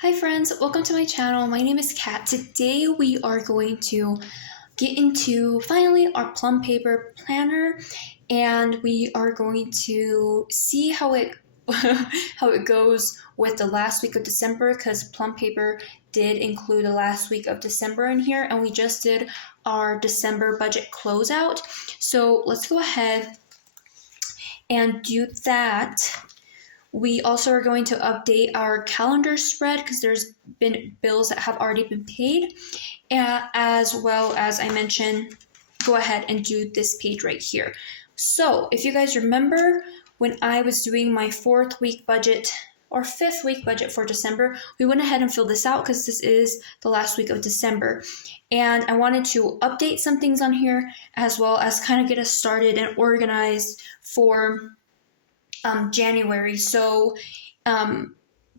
Hi friends, welcome to my channel. My name is Kat. Today we are going to get into finally our Plum paper planner, and we are going to see how it how it goes with the last week of December, because Plum paper did include the last week of December in here, and we just did our December budget closeout. So let's go ahead and do that. We also are going to update our calendar spread because there's been bills that have already been paid. As well as I mentioned, go ahead and do this page right here. So if you guys remember, when I was doing my 4th week budget or 5th week budget for December, we went ahead and filled this out because this is the last week of December. And I wanted to update some things on here as well as kind of get us started and organized for January. So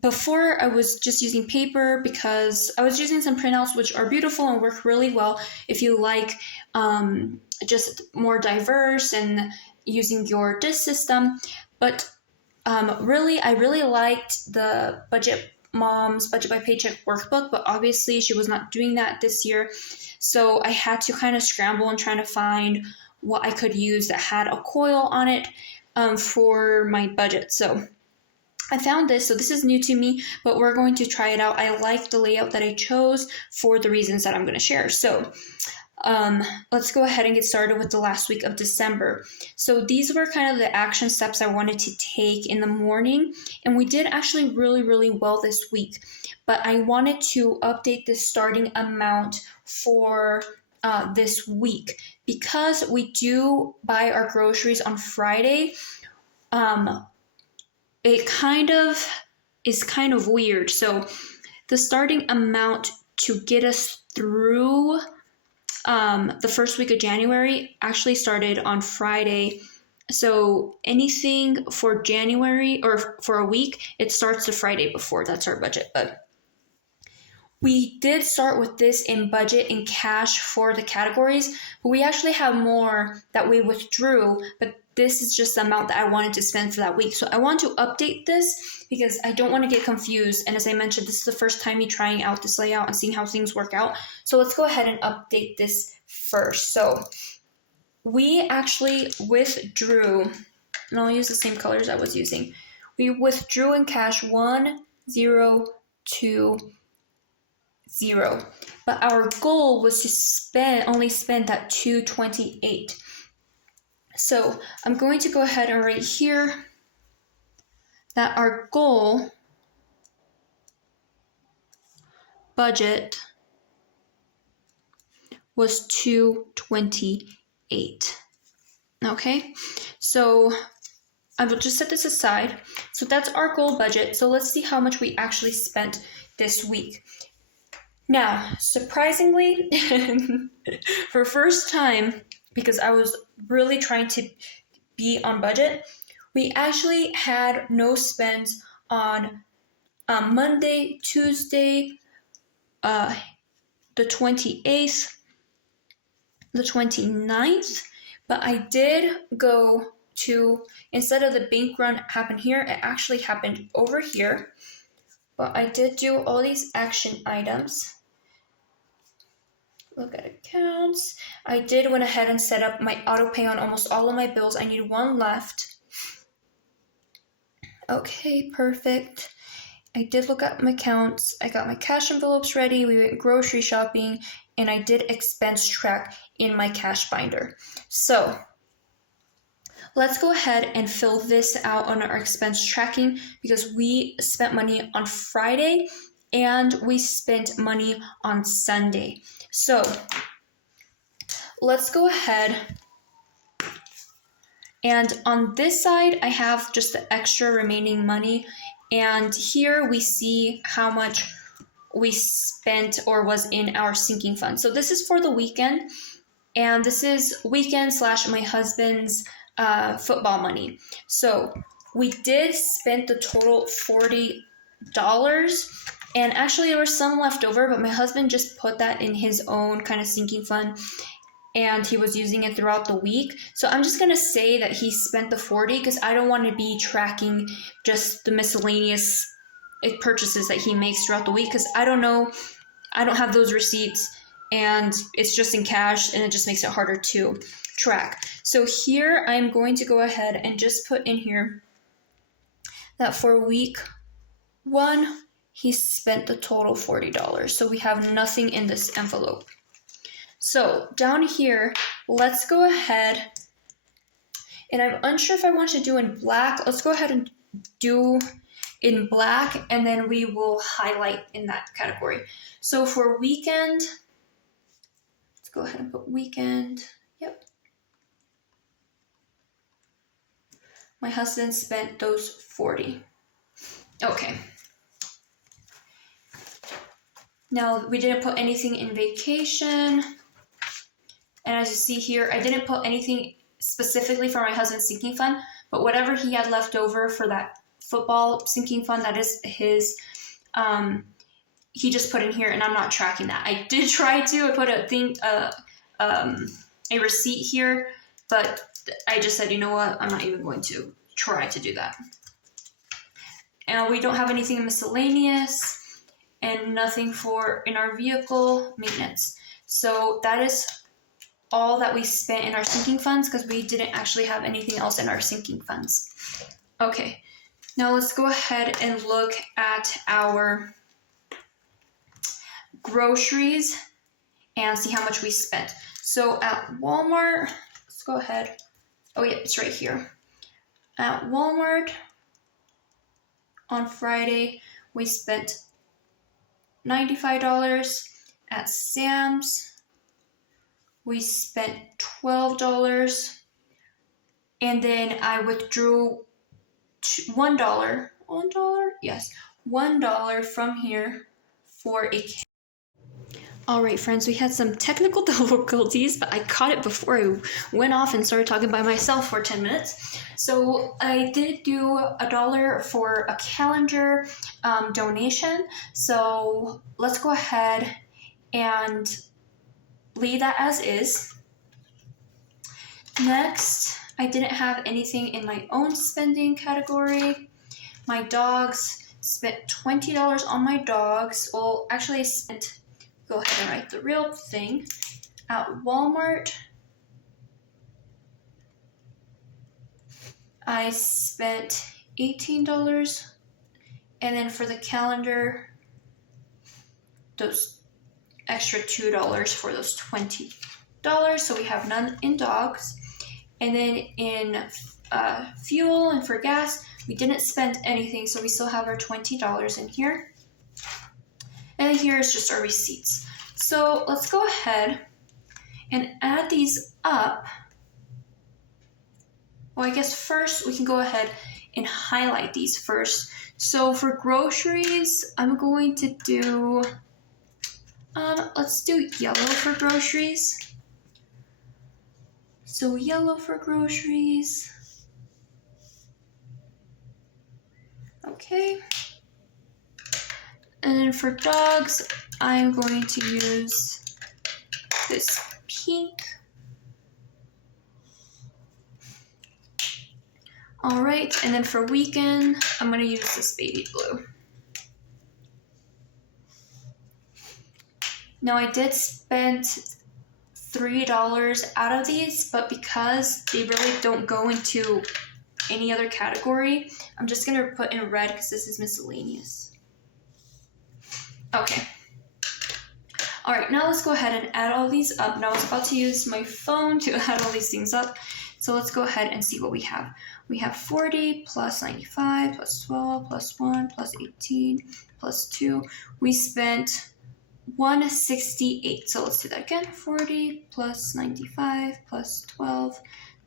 before I was just using paper because I was using some printouts which are beautiful and work really well if you like just more diverse and using your disc system. But really, I really liked the Budget Mom's Budget by Paycheck workbook, but obviously she was not doing that this year. So I had to kind of scramble and trying to find what I could use that had a coil on it for my budget. So I found this, so this is new to me, but we're going to try it out. I like the layout that I chose for the reasons that I'm going to share. So let's go ahead and get started with the last week of December. So these were kind of the action steps I wanted to take in the morning, and we did actually really well this week. But I wanted to update the starting amount for this week because we do buy our groceries on Friday. It kind of is kind of weird. So the starting amount to get us through the first week of January actually started on Friday. So anything for January or for a week, it starts the Friday before. That's our budget. But we did start with this in budget and cash for the categories, but we actually have more that we withdrew, but this is just the amount that I wanted to spend for that week. So I want to update this because I don't want to get confused. And as I mentioned, this is the first time me trying out this layout and seeing how things work out. So let's go ahead and update this first. So we actually withdrew, and I'll use the same colors I was using. We withdrew in cash 102 0, but our goal was to only spend that 228. So I'm going to go ahead and write here that our goal budget was 228. Okay, so I will just set this aside. So that's our goal budget. So let's see how much we actually spent this week. Now, surprisingly, for first time, because I was really trying to be on budget, we actually had no spends on Monday, Tuesday, the 28th, the 29th, but I did go to, instead of the bank run happen here, it actually happened over here. But I did do all these action items. Look at accounts. I did went ahead and set up my auto pay on almost all of my bills. I need one left. Okay, perfect. I did look at my accounts. I got my cash envelopes ready. We went grocery shopping, and I did expense track in my cash binder. So let's go ahead and fill this out on our expense tracking because we spent money on Friday and we spent money on Sunday. So let's go ahead, and on this side I have just the extra remaining money, and here we see how much we spent or was in our sinking fund. So this is for the weekend, and this is weekend / my husband's football money. So we did spend the total $40, and actually there was some left over, but my husband just put that in his own kind of sinking fund, and he was using it throughout the week. So I'm just going to say that he spent the 40 because I don't want to be tracking just the miscellaneous purchases that he makes throughout the week, because I don't know, I don't have those receipts, and it's just in cash, and it just makes it harder to track. So here I'm going to go ahead and just put in here that for week 1 he spent the total $40. So we have nothing in this envelope. So down here, let's go ahead, and I'm unsure if I want to do in black. Let's go ahead and do in black, and then we will highlight in that category. So for weekend, let's go ahead and put weekend. Yep. My husband spent those 40. Okay. Now we didn't put anything in vacation. And as you see here, I didn't put anything specifically for my husband's sinking fund, but whatever he had left over for that football sinking fund, that is his, he just put in here, and I'm not tracking that. I did try to, I put a receipt here, but I just said, you know what, I'm not even going to try to do that. And we don't have anything in miscellaneous, and nothing for in our vehicle maintenance. So that is all that we spent in our sinking funds, because we didn't actually have anything else in our sinking funds. Okay, now let's go ahead and look at our groceries and see how much we spent. So at Walmart, let's go ahead. Oh yeah, it's right here. At Walmart on Friday, we spent $95. At Sam's, we spent $12. And then I withdrew $1. Yes, $1 from here for a. All right, friends, we had some technical difficulties, but I caught it before I went off and started talking by myself for 10 minutes. So I did do $1 for a calendar donation. So let's go ahead and leave that as is. Next, I didn't have anything in my own spending category. My dogs, spent $20 on my dogs. Well, actually I spent, go ahead and write the real thing. At Walmart, I spent $18. And then for the calendar, those extra $2 for those $20. So we have none in dogs. And then in fuel and for gas, we didn't spend anything, so we still have our $20 in here. And then here is just our receipts. So let's go ahead and add these up. Well, I guess first we can go ahead and highlight these first. So for groceries, I'm going to do, let's do yellow for groceries. So yellow for groceries. Okay. And then for dogs, I'm going to use this pink. All right, and then for weekend, I'm going to use this baby blue. Now I did spend $3 out of these, but because they really don't go into any other category, I'm just going to put in red because this is miscellaneous. Okay. All right, now let's go ahead and add all these up. Now I was about to use my phone to add all these things up. So let's go ahead and see what we have. We have 40 plus 95 plus 12 plus 1 plus 18 plus 2. We spent $168. So let's do that again. 40 plus 95 plus 12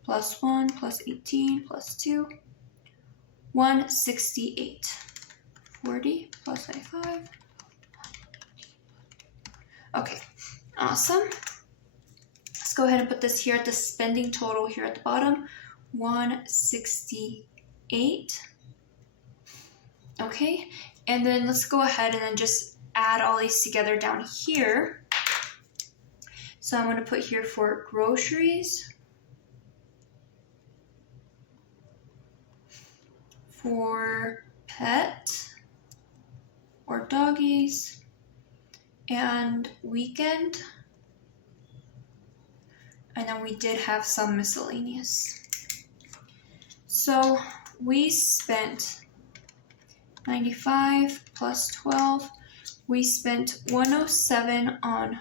plus 1 plus 18 plus 2. 168. 40 plus 95. Okay, awesome. Let's go ahead and put this here at the spending total here at the bottom. 168. Okay, and then let's go ahead and then just add all these together down here. So I'm going to put here for groceries, for pet, or doggies, and weekend. And then we did have some miscellaneous. So we spent 95 plus 12. We spent 107 on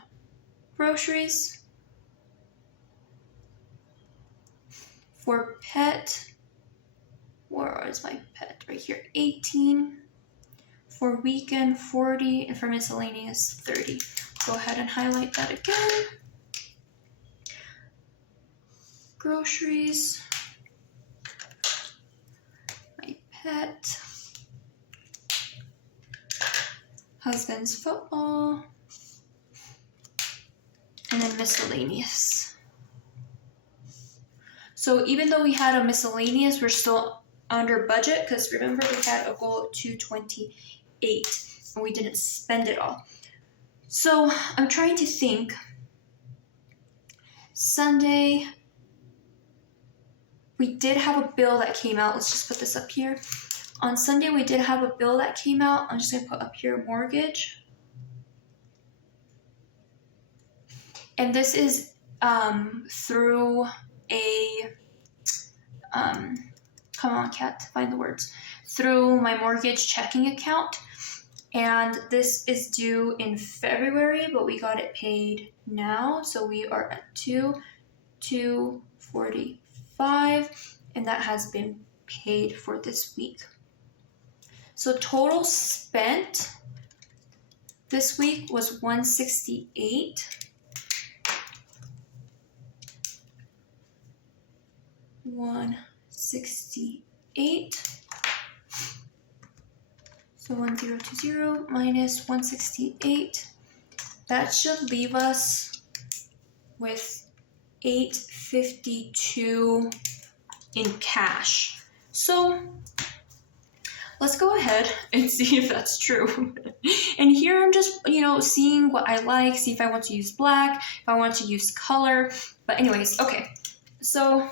groceries. For pet, where is my pet? Right here, 18. For weekend, 40. And for miscellaneous, 30. Go ahead and highlight that again. Groceries, my pet, husband's football, and then miscellaneous. So even though we had a miscellaneous, we're still under budget because remember we had a goal of 228 and we didn't spend it all. So I'm trying to think. Sunday, we did have a bill that came out. Let's just put this up here. On Sunday, we did have a bill that came out. I'm just going to put up here mortgage. And this is through a, come on, cat, find the words. Through my mortgage checking account. And this is due in February, but we got it paid now. So we are at 245, and that has been paid for this week. So total spent this week was 168. 168. So 1020 minus 168. That should leave us with 852 in cash. So let's go ahead and see if that's true. And here I'm just, seeing what I like, see if I want to use black, if I want to use color. But anyways, okay. So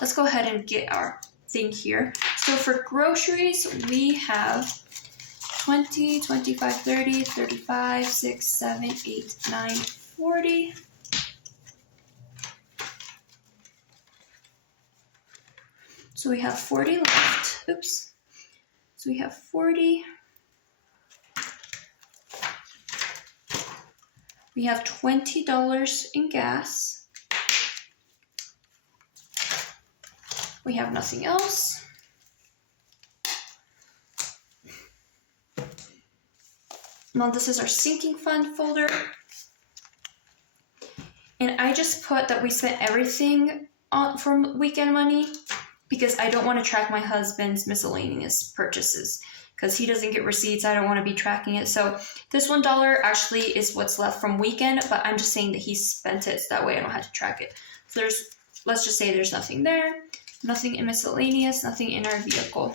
let's go ahead and get our thing here. So for groceries, we have 20, 25, 30, 35, 6, 7, 8, 9, 40. So we have 40 left. Oops. So we have 40. We have $20 in gas. We have nothing else. Now this is our sinking fund folder. And I just put that we spent everything from weekend money because I don't want to track my husband's miscellaneous purchases because he doesn't get receipts. I don't want to be tracking it. So this $1 actually is what's left from weekend, but I'm just saying that he spent it so that way I don't have to track it. So let's just say there's nothing there, nothing in miscellaneous, nothing in our vehicle.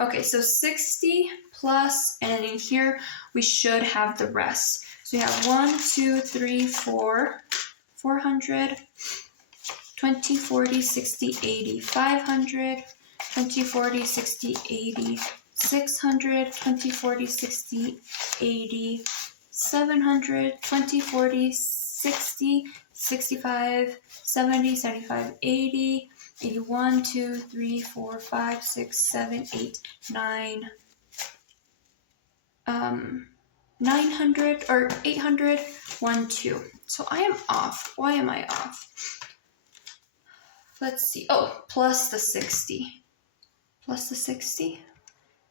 Okay, so 60 plus, and then in here we should have the rest. So we have 1, 2, 3, 4, 400, 20, 40, 60, 80, 500, 20, 40, 60, 80, 600, 20, 40, 60, 80, 700, 20, 40, 60, 65, 70, 75, 80, 81, 2, 3, 4, 5, 6, 7, 8, 9, 900 or 800, 1, 2. So I am off. Why am I off? Let's see. Oh, plus the 60. Plus the 60.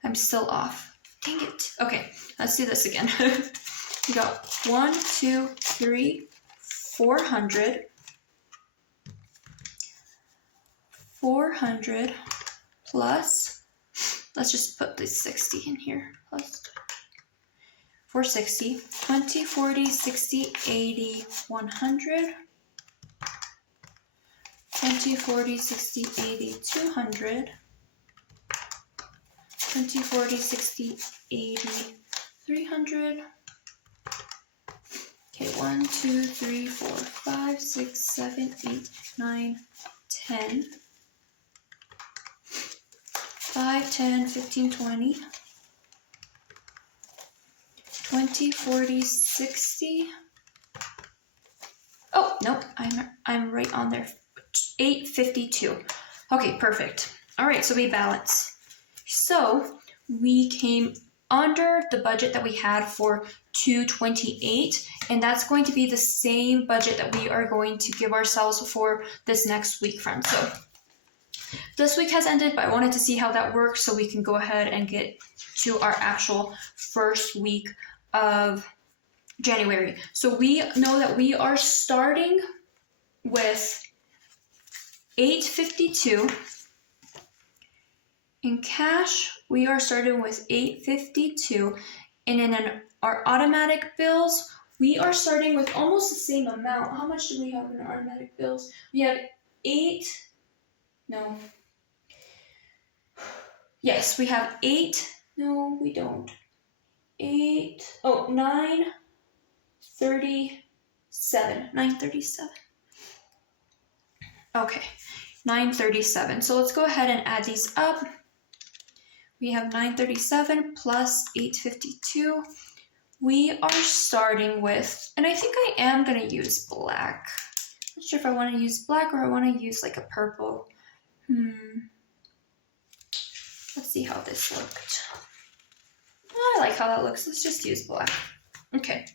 I'm still off. Dang it. Okay, let's do this again. We got 1, 2, 3, 400. 400 plus, let's just put this 60 in here, plus 460, 20, 40, 60, 80, 100, 20, 40, 60, 80, 200, 20, 40, 60, 80, 300. Okay, 1, 2, 3, 4, 5, 6, 7, 8, 9, 10. 5, 10, 15, 20. 20, 40, 60. Oh, nope, I'm right on there. 852. Okay, perfect. All right, so we balance. So we came under the budget that we had for 228, and that's going to be the same budget that we are going to give ourselves for this next week, friends. So this week has ended, but I wanted to see how that works so we can go ahead and get to our actual first week of January. So we know that we are starting with 852. In cash, we are starting with 852, and in our automatic bills, we are starting with almost the same amount. How much do we have in our automatic bills? We have yes, we have 8. No, we don't. 937. 937. Okay, 937. So let's go ahead and add these up. We have 937 plus 852. We are starting with, and I think I am going to use black. I'm not sure if I want to use black or I want to use like a purple. Let's see how this looked. Oh, I like how that looks. Let's just use black. Okay.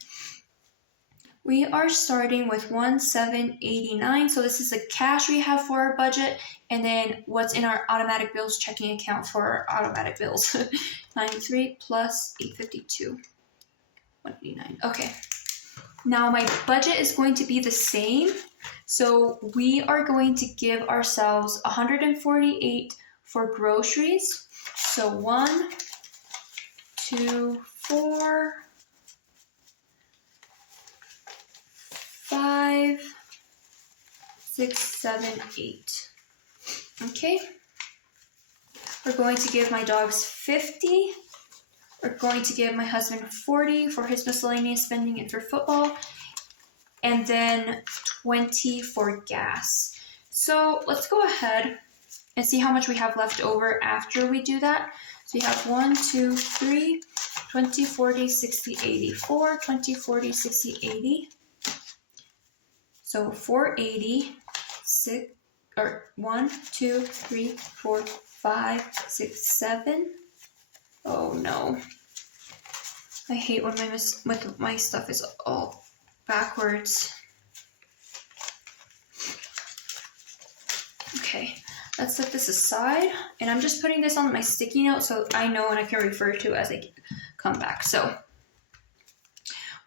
We are starting with 1789. So this is the cash we have for our budget, and then what's in our automatic bills checking account for our automatic bills. 93 plus 852. 189. Okay. Now my budget is going to be the same. So we are going to give ourselves 148 for groceries. So 1, 2, 4, 5, 6, 7, 8. Okay. We're going to give my dogs 50. We're going to give my husband 40 for his miscellaneous spending and for football. And then 20 for gas. So let's go ahead and see how much we have left over after we do that. So we have 1, 2, 3, 20, 40, 60, 80. 4, 20, 40, 60, 80. So 480, 6, or 1, 2, 3, 4, 5, 6, 7. Oh no. I hate when my stuff is all backwards. Okay, let's set this aside. And I'm just putting this on my sticky note so I know and I can refer to as I come back. So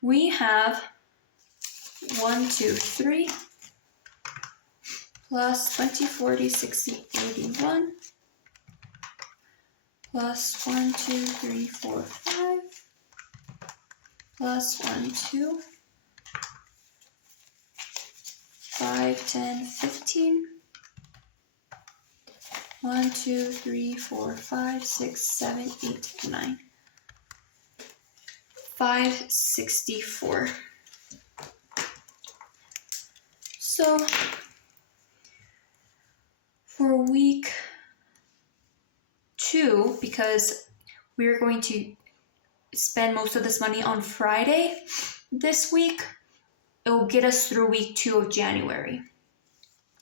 we have 1, 2, 3 plus 20, 40, 60, 81 plus 1, 2, 3, 4, 5 plus 1, 2, 5, 10, 15 1, 2, 3, 4, 5, 6, 7, 8, 9 564. So for week 2, because we're going to spend most of this money on Friday this week, it will get us through week 2 of January.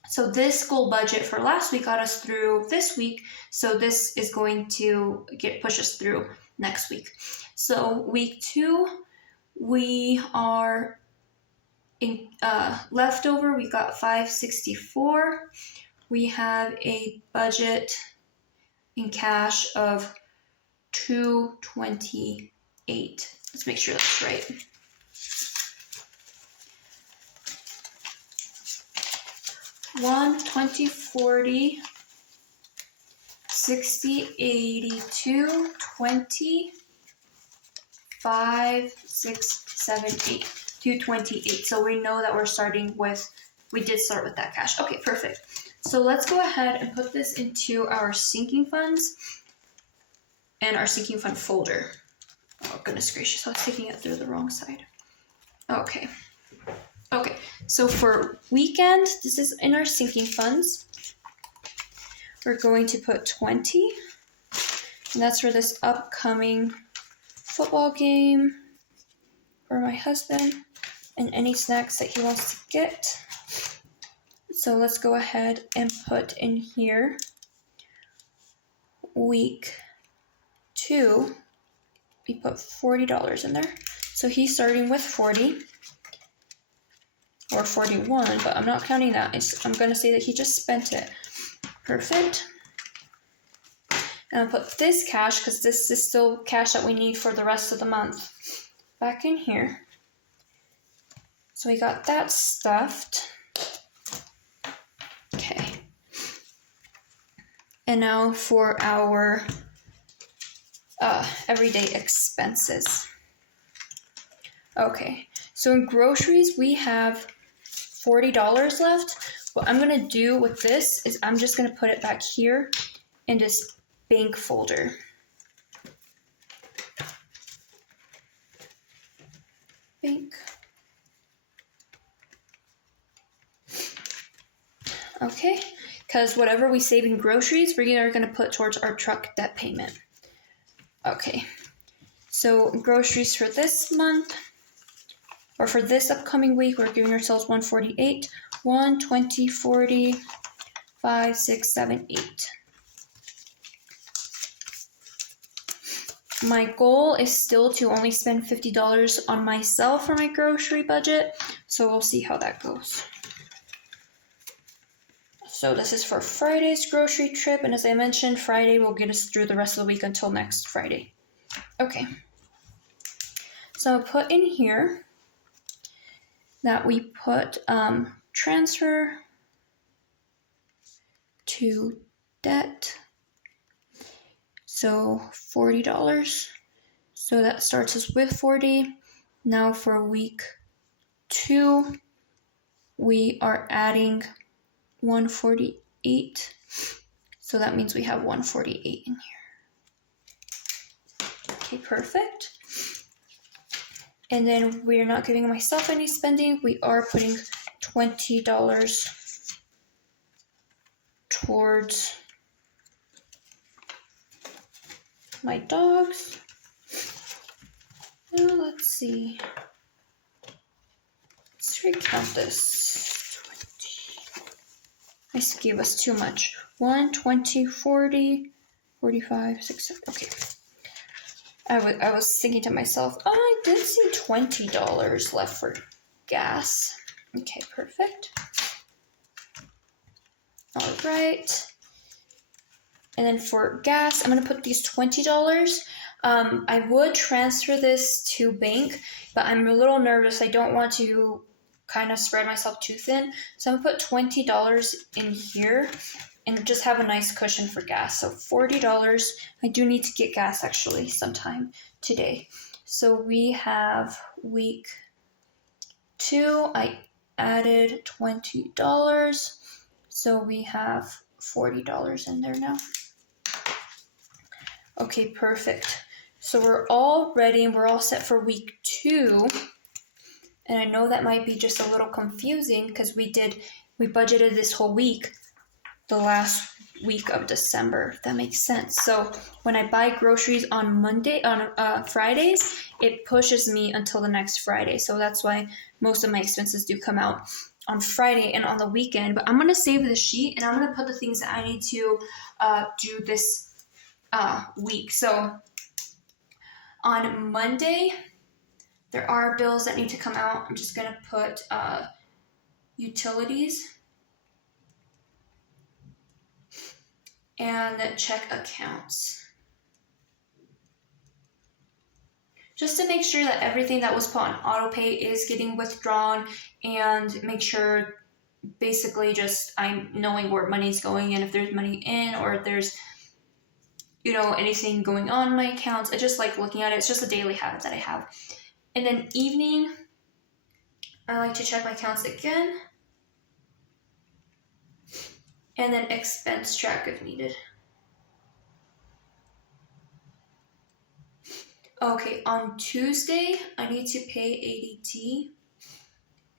So this goal budget for last week got us through this week, so this is going to push us through next week. So week 2, we are in leftover, we got 564. We have a budget in cash of 228. Let's make sure that's right. One, 20, 40, 60, 82, 20, 5, 6, 7, 8. 228. So we know that we did start with that cash. Okay, perfect. So let's go ahead and put this into our sinking funds and our sinking fund folder. Oh, goodness gracious, I was taking it through the wrong side. Okay. Okay, so for weekend, this is in our sinking funds. We're going to put 20, and that's for this upcoming football game. for my husband and any snacks that he wants to get. So let's go ahead and put in here week 2. We put $40 in there. So he's starting with 40 or 41, but I'm not counting that. I'm going to say that he just spent it. Perfect. And I'll put this cash, because this is still cash that we need for the rest of the month, back in here. So we got that stuffed. Okay. And now for our everyday expenses. Okay, so in groceries, we have $40 left. What I'm going to do with this is I'm just going to put it back here in this bank folder. Bank. Okay, because whatever we save in groceries, we are going to put towards our truck debt payment. Okay, so groceries for this month, or for this upcoming week, we're giving ourselves 148, 120, 40, 5, 6, 7, 8. My goal is still to only spend $50 on myself for my grocery budget, so we'll see how that goes. So this is for Friday's grocery trip, and as I mentioned, Friday will get us through the rest of the week until next Friday. Okay, so I'll put in here that we put transfer to debt, so $40. So that starts us with 40. Now for week 2, we are adding 148. So that means we have 148 in here. Okay, perfect. And then we're not giving myself any spending. We are putting $20 towards my dogs. Now let's see. Let's recount this. 20. I gave us too much. 1, 20, 40, 45, 6, 7. Okay. I was thinking to myself, oh, I did see $20 left for gas. Okay, perfect. All right. And then for gas, I'm going to put these $20. I would transfer this to bank, but I'm a little nervous. I don't want to kind of spread myself too thin. So I'm going to put $20 in here and just have a nice cushion for gas. So $40. I do need to get gas actually sometime today. So we have week 2. I added $20. So we have $40 in there now. Okay, perfect. So we're all ready and we're all set for week 2. And I know that might be just a little confusing because we budgeted this whole week the last week of December. If that makes sense. So when I buy groceries on Fridays, it pushes me until the next Friday. So that's why most of my expenses do come out on Friday and on the weekend. But I'm going to save the sheet and I'm going to put the things that I need to do this week. So on Monday, there are bills that need to come out. I'm just going to put utilities and check accounts. Just to make sure that everything that was put on auto pay is getting withdrawn and make sure basically just I'm knowing where money's going and if there's money in or if there's anything going on in my accounts. I just like looking at it. It's just a daily habit that I have. And then evening, I like to check my accounts again. And then expense track if needed. Okay, on Tuesday, I need to pay ADT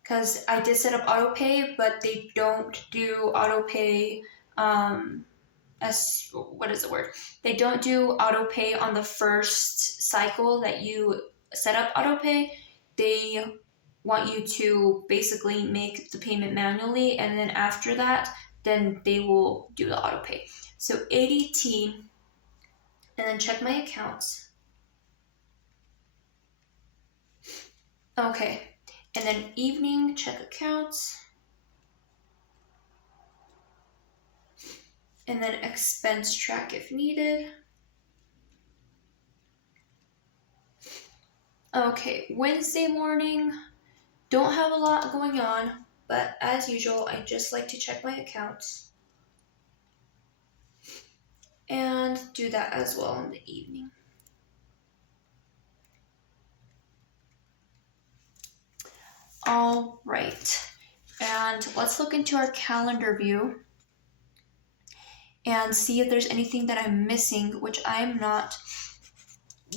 because I did set up auto pay, but they don't do auto pay They don't do auto pay on the first cycle that you set up auto pay. they want you to basically make the payment manually, and then after that, then they will do the auto pay. So ADT, and then check my accounts. Okay, and then evening, check accounts. And then expense track if needed. Okay, Wednesday morning, don't have a lot going on, but as usual, I just like to check my accounts and do that as well in the evening. All right, and let's look into our calendar view and see if there's anything that I'm missing, which I'm not.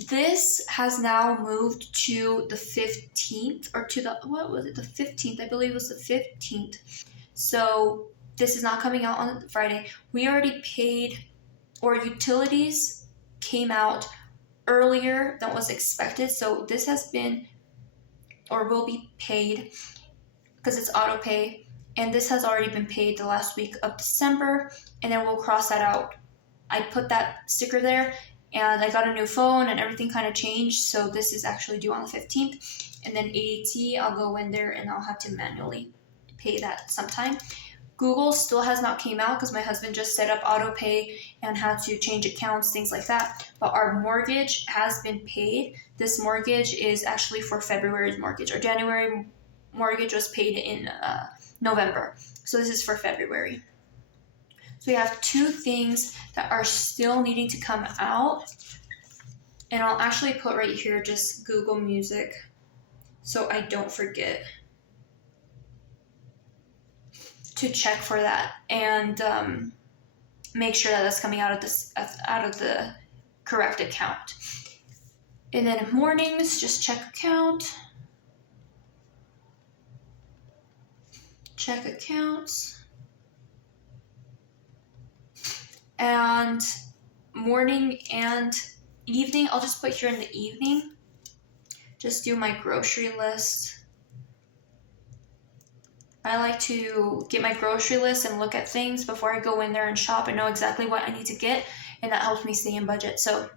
This has now moved to the 15th, or to the, what was it, the 15th? I believe it was the 15th. So this is not coming out on Friday. We already paid, or utilities came out earlier than was expected. So this has been, or will be paid, because it's auto pay. And this has already been paid the last week of December. And then we'll cross that out. I put that sticker there, and I got a new phone and everything kind of changed. So this is actually due on the 15th. And then ADT, I'll go in there and I'll have to manually pay that sometime. Google still has not came out because my husband just set up auto pay and had to change accounts, things like that. But our mortgage has been paid. This mortgage is actually for February's mortgage. Our January mortgage was paid in November. So this is for February. So we have two things that are still needing to come out. And I'll actually put right here just Google Music so I don't forget to check for that and make sure that that's coming out of the correct account. And then mornings, just check account, check accounts, and morning and evening, I'll just put here in the evening, just do my grocery list. I like to get my grocery list and look at things before I go in there and shop and know exactly what I need to get, and that helps me stay in budget. So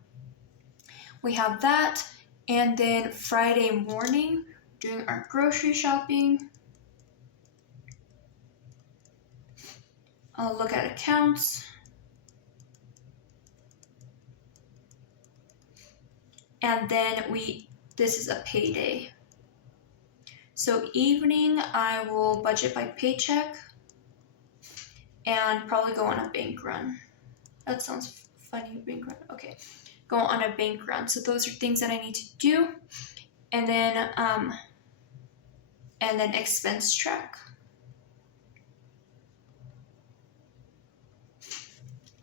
we have that, and then Friday morning, doing our grocery shopping. I'll look at accounts. And then this is a payday. So evening, I will budget by paycheck and probably go on a bank run. That sounds funny, bank run. Okay, go on a bank run. So those are things that I need to do. And then expense track.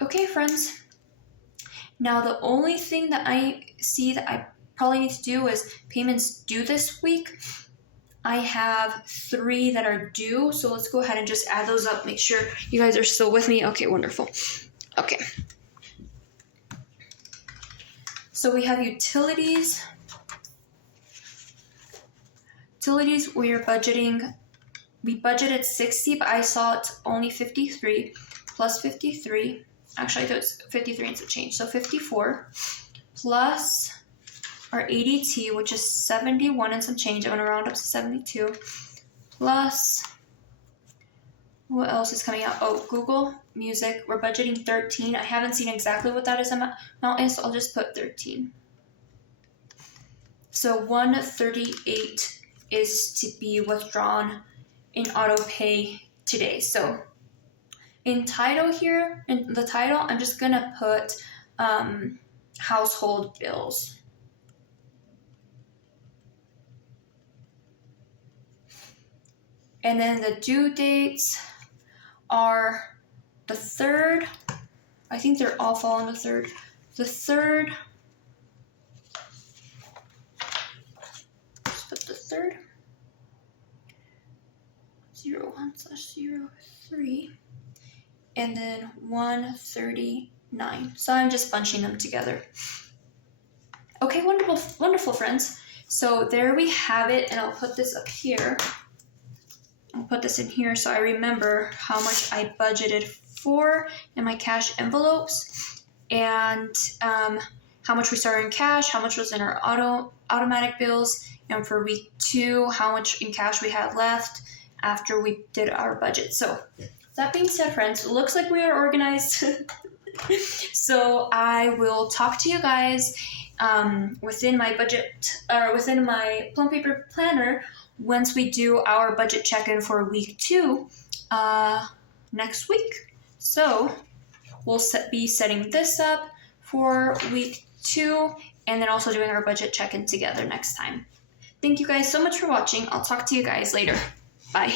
Okay, friends. Now the only thing that I see that I probably need to do is payments due this week. I have 3 that are due, so let's go ahead and just add those up. Make sure you guys are still with me. Okay, wonderful. Okay. So we have utilities. Utilities, we budgeted 60, but I saw it's only 53 plus 53. Actually, I thought it's 53 and some change. So 54 plus our ADT, which is 71 and some change. I'm going to round up to 72. Plus, what else is coming out? Oh, Google Music. We're budgeting 13. I haven't seen exactly what that is amount is, so I'll just put 13. So 138 is to be withdrawn in auto pay today. So in title here, in the title, I'm just going to put household bills. And then the due dates are the 3rd. I think they're all fall on the 3rd. The 3rd. Let's put the 3rd. 01/03. And then 139. So I'm just bunching them together. Okay, wonderful, wonderful friends. So there we have it, and I'll put this up here. I'll put this in here so I remember how much I budgeted for in my cash envelopes, and how much we started in cash, how much was in our automatic bills, and for week 2, how much in cash we had left after we did our budget. So that being said, friends, it looks like we are organized. So I will talk to you guys within my budget, or within my Plum Paper Planner, once we do our budget check-in for week 2 next week. So we'll be setting this up for week 2, and then also doing our budget check-in together next time. Thank you guys so much for watching. I'll talk to you guys later. Bye.